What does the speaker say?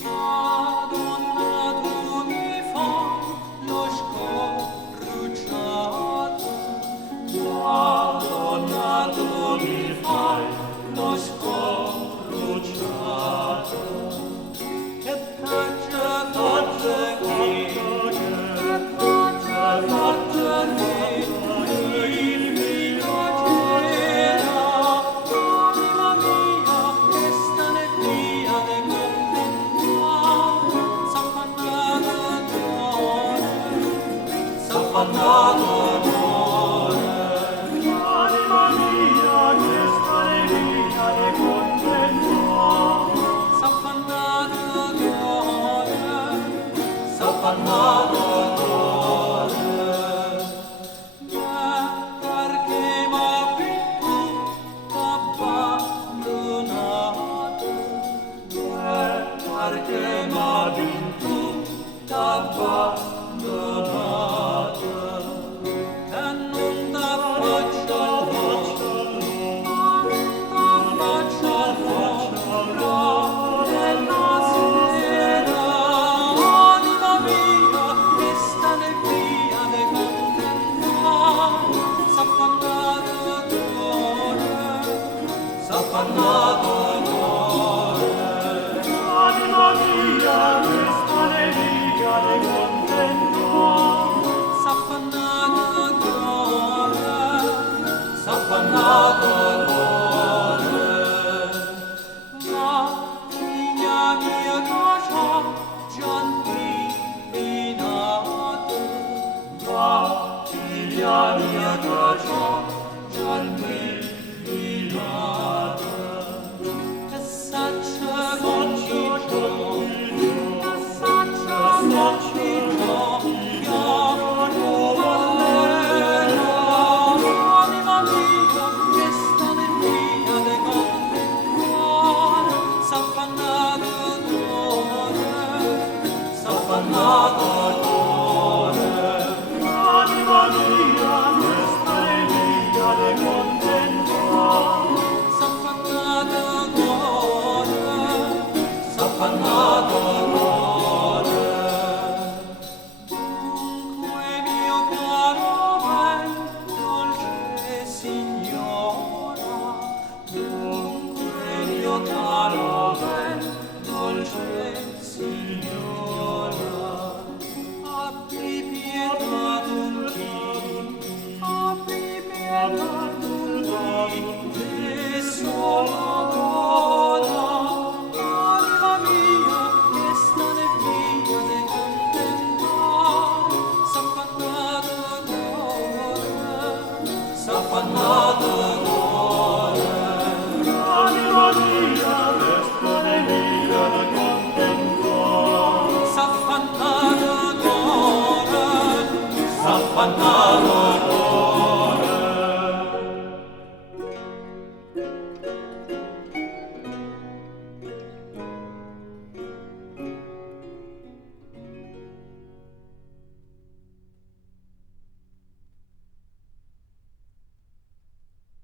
Madonna, tu mi fai lo scorrucciato. Madonna, tu mi fai lo scorrucciato. Che pace fatte qui, che pace fatte qui, il mio cielo, anima mia, che stane via de contemplare, s'affannato d'ore, s'affannato d'ore. Anima mia, che stane via de contemplare, s'affannato d'ore, s'affannato d'ore. Perché m'ha vinto t'abbandonato, perché m'ha vinto t'abbandonato, che non t'affaccia della sera, anima mia, che sta nel via de contemplare, s'affannato d'ore, s'affannato d'ore. Anima mia, che sta nel via de contemplare, s'affannato d'ore, s'affannato d'ore. Ma figlia mia cacia già inquinata, ma figlia mia cacia già inquinata, che saccia concito, che saccia concito, chiamo Vallera, anima mia, che sta nel via de contemplare, s'affannato d'ore, s'affannato d'ore. Anima mia, che sta nel via de contemplare, s'affannato d'ore, s'affannato d'ore. Dunque mio caro ben, dolce signora, dunque mio caro ben, dolce signora, abbi pietà